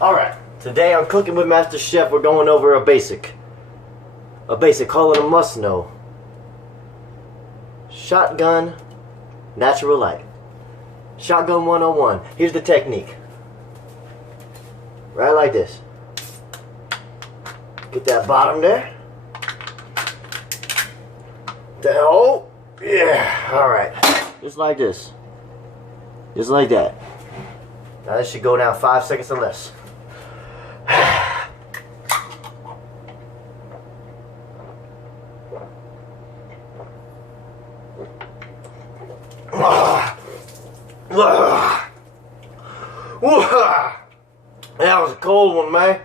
Alright, today on Cooking with Master Chef, we're going over a basic, call it a must know. Shotgun natural light. Shotgun 101. Here's the technique. Right like this. Get that bottom there. Oh, yeah, alright. Just like this. Just like that. Now this should go down 5 seconds or less. That was a cold one, man.